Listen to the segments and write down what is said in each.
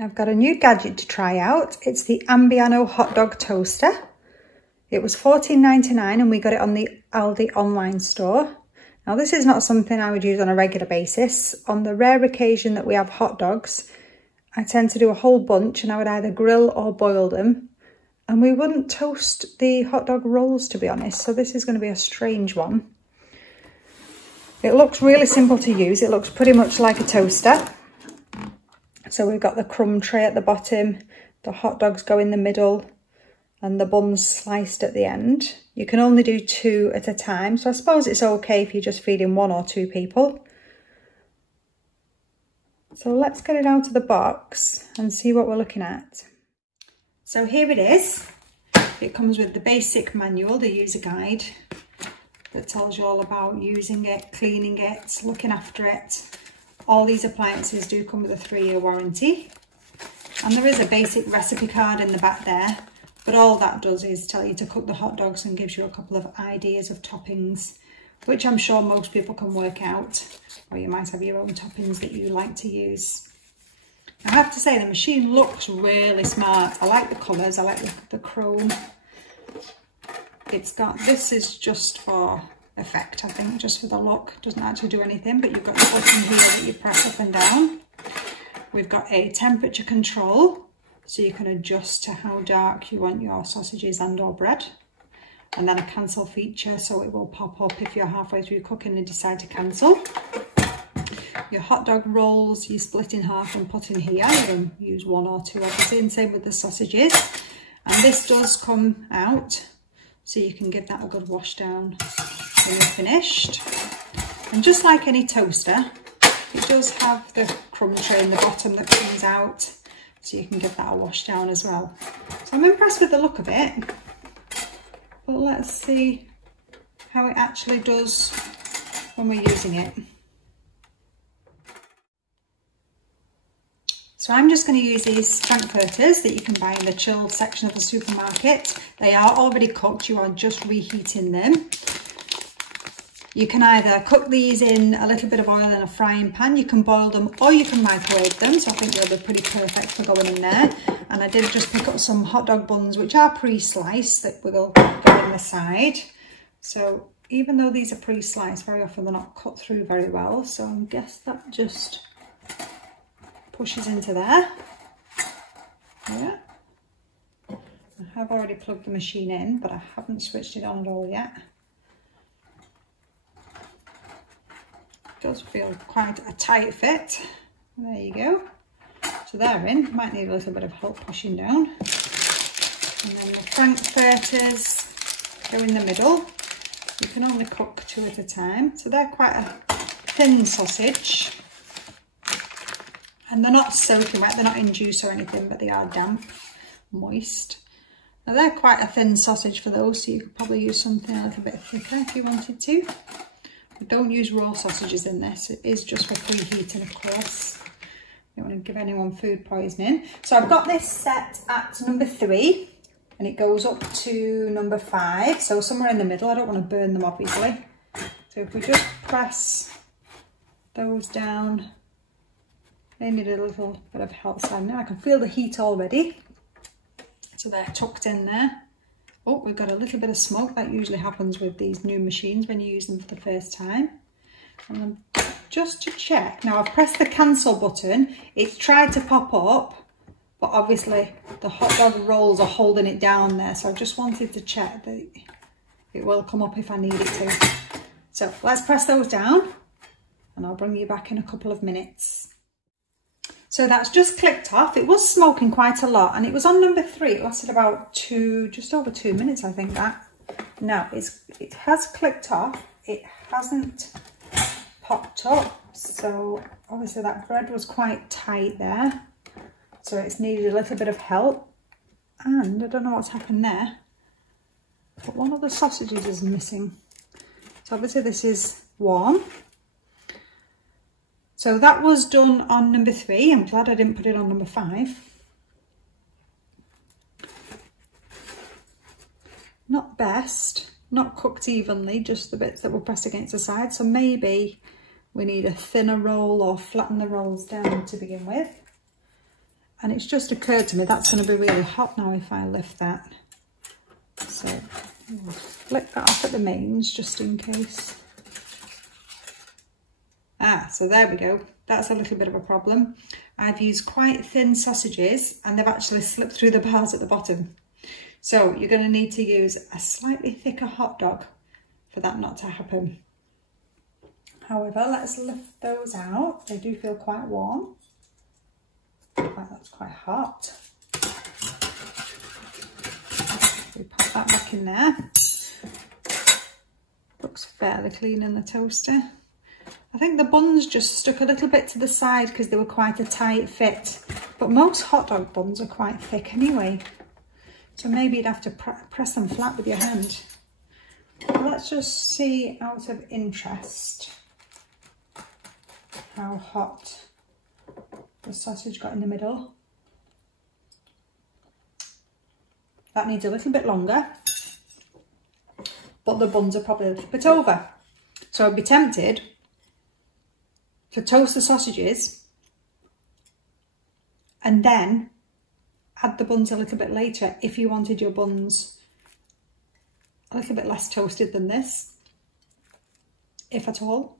I've got a new gadget to try out. It's the Ambiano hot dog toaster. It was $14.99 and we got it on the Aldi online store. Now this is not something I would use on a regular basis. On the rare occasion that we have hot dogs, I tend to do a whole bunch and I would either grill or boil them. And we wouldn't toast the hot dog rolls, to be honest. So this is going to be a strange one. It looks really simple to use. It looks pretty much like a toaster. So we've got the crumb tray at the bottom, the hot dogs go in the middle, and the buns sliced at the end. You can only do 2 at a time, so I suppose it's okay if you're just feeding 1 or 2 people. So let's get it out of the box and see what we're looking at. So here it is. It comes with the basic manual, the user guide, that tells you all about using it, cleaning it, looking after it. All these appliances do come with a 3-year warranty. And there is a basic recipe card in the back there. But all that does is tell you to cook the hot dogs and gives you a couple of ideas of toppings, which I'm sure most people can work out, or you might have your own toppings that you like to use. I have to say the machine looks really smart. I like the colours, I like the chrome. It's got, this is just for effect, I think, just for the look. Doesn't actually do anything, but you've got the button here that you press up and down. We've got a temperature control, so you can adjust to how dark you want your sausages and or bread. And then a cancel feature, so it will pop up if you're halfway through cooking and decide to cancel. Your hot dog rolls, you split in half and put in here. You can use 1 or 2 obviously, and same with the sausages. And this does come out, so you can give that a good wash down when you're finished. And just like any toaster, it does have the crumb tray in the bottom that comes out, so you can give that a wash down as well. So I'm impressed with the look of it, but let's see how it actually does when we're using it. So I'm just going to use these Frankfurters that you can buy in the chilled section of the supermarket. They are already cooked, you are just reheating them. You can either cook these in a little bit of oil in a frying pan, you can boil them, or you can microwave them, so I think they'll be pretty perfect for going in there. And I did just pick up some hot dog buns, which are pre-sliced, that will go in the side. So even though these are pre-sliced, very often they're not cut through very well, so I guess that just pushes into there. Yeah. I have already plugged the machine in, but I haven't switched it on at all yet. Does feel quite a tight fit. There you go. So they're in. Might need a little bit of help pushing down. And then the Frankfurters go in the middle. You can only cook 2 at a time. So they're quite a thin sausage. And they're not soaking wet, they're not in juice or anything, but they are damp, moist. Now they're quite a thin sausage for those, so you could probably use something a little bit thicker if you wanted to. Don't use raw sausages in this, it is just for preheating, of course. You don't want to give anyone food poisoning. So I've got this set at number 3 and it goes up to number 5, so somewhere in the middle. I don't want to burn them obviously. So if we just press those down, they need a little bit of help standing. I can feel the heat already. So they're tucked in there. Oh, we've got a little bit of smoke. That usually happens with these new machines when you use them for the first time. And just to check, now I've pressed the cancel button. It's tried to pop up, but obviously the hot dog rolls are holding it down there. So I just wanted to check that it will come up if I need it to. So let's press those down and I'll bring you back in a couple of minutes. So that's just clicked off. It was smoking quite a lot and it was on number 3. It lasted about just over 2 minutes, I think that. Now it has clicked off. It hasn't popped up. So obviously that bread was quite tight there. So it's needed a little bit of help. And I don't know what's happened there, but one of the sausages is missing. So obviously this is warm. So that was done on number 3. I'm glad I didn't put it on number 5. Not best, not cooked evenly, just the bits that were pressed against the side. So maybe we need a thinner roll or flatten the rolls down to begin with. And it's just occurred to me that's going to be really hot now if I lift that. So we'll flip that off at the mains just in case. So there we go. That's a little bit of a problem. I've used quite thin sausages and they've actually slipped through the bars at the bottom. So you're going to need to use a slightly thicker hot dog for that not to happen. However, let's lift those out. They do feel quite warm. That's quite hot. We pop that back in there. Looks fairly clean in the toaster. I think the buns just stuck a little bit to the side because they were quite a tight fit. But most hot dog buns are quite thick anyway. So maybe you'd have to press them flat with your hand. Let's just see out of interest how hot the sausage got in the middle. That needs a little bit longer, but the buns are probably a little bit over. So I'd be tempted to toast the sausages and then add the buns a little bit later if you wanted your buns a little bit less toasted than this, if at all.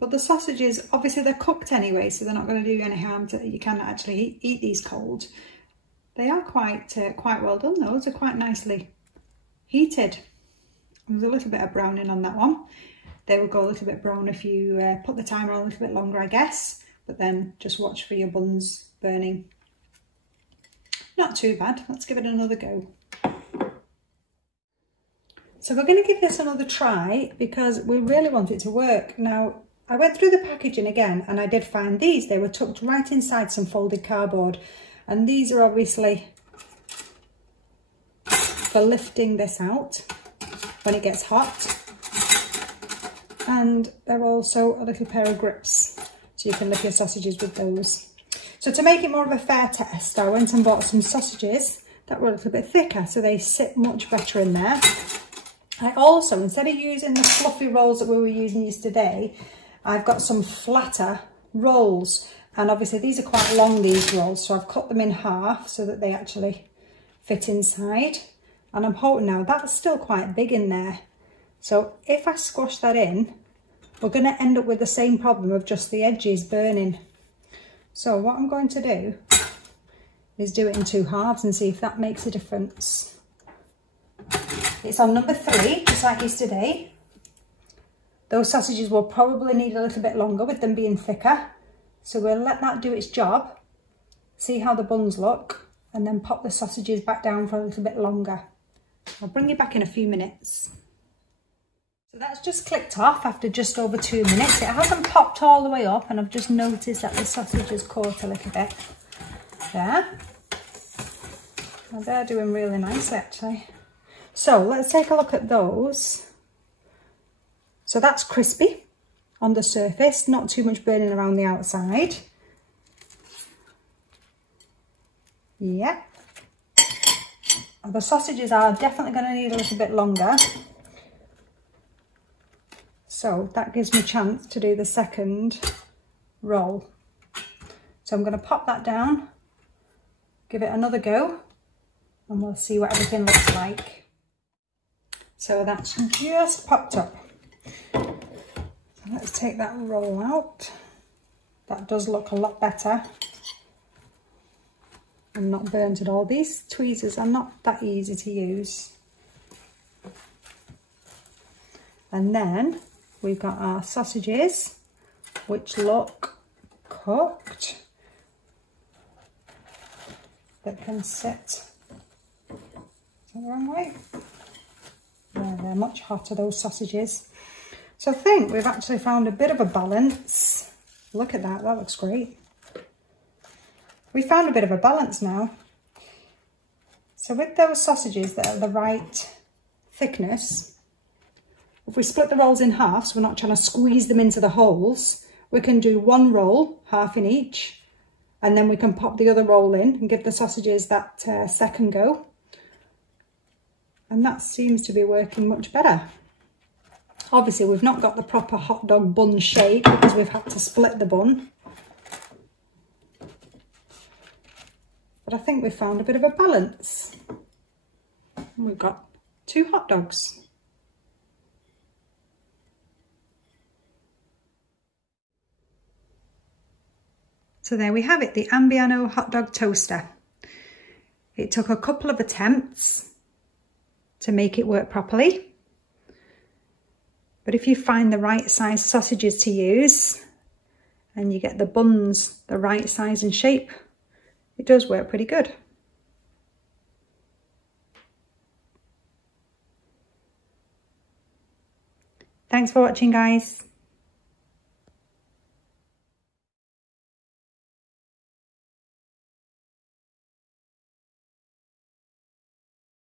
But the sausages, obviously they're cooked anyway, so they're not going to do you any harm. You can actually eat these cold. They are quite well done though. They're quite nicely heated. There's a little bit of browning on that one. They will go a little bit brown if you put the timer on a little bit longer, I guess. But then just watch for your buns burning. Not too bad. Let's give it another go. So we're going to give this another try because we really want it to work. Now, I went through the packaging again and I did find these. They were tucked right inside some folded cardboard. And these are obviously for lifting this out when it gets hot. And they're also a little pair of grips, so you can lift your sausages with those. So to make it more of a fair test, I went and bought some sausages that were a little bit thicker, so they sit much better in there. I also, instead of using the fluffy rolls that we were using yesterday, I've got some flatter rolls. And obviously these are quite long, these rolls, so I've cut them in half so that they actually fit inside. And I'm hoping now that's still quite big in there. So if I squash that in, we're going to end up with the same problem of just the edges burning. So what I'm going to do is do it in two halves and see if that makes a difference. It's on number 3, just like yesterday. Those sausages will probably need a little bit longer with them being thicker. So we'll let that do its job, see how the buns look, and then pop the sausages back down for a little bit longer. I'll bring you back in a few minutes. So that's just clicked off after just over 2 minutes. It hasn't popped all the way up, and I've just noticed that the sausage has caught a little bit there. Well, they're doing really nice actually. So let's take a look at those. So that's crispy on the surface, not too much burning around the outside. Yeah. The sausages are definitely going to need a little bit longer. So that gives me a chance to do the second roll. So I'm going to pop that down, give it another go, and we'll see what everything looks like. So that's just popped up. So let's take that roll out. That does look a lot better and not burnt at all. These tweezers are not that easy to use. And then we've got our sausages, which look cooked, that can sit the wrong way. Yeah, they're much hotter, those sausages. So I think we've actually found a bit of a balance. Look at that, that looks great. We found a bit of a balance now. So with those sausages that are the right thickness, if we split the rolls in half, so we're not trying to squeeze them into the holes, we can do one roll, half in each, and then we can pop the other roll in and give the sausages that second go. And that seems to be working much better. Obviously, we've not got the proper hot dog bun shape because we've had to split the bun. but I think we've found a bit of a balance. And we've got 2 hot dogs. So there we have it, the Ambiano hot dog toaster. It took a couple of attempts to make it work properly. But if you find the right size sausages to use and you get the buns the right size and shape, it does work pretty good. Thanks for watching, guys.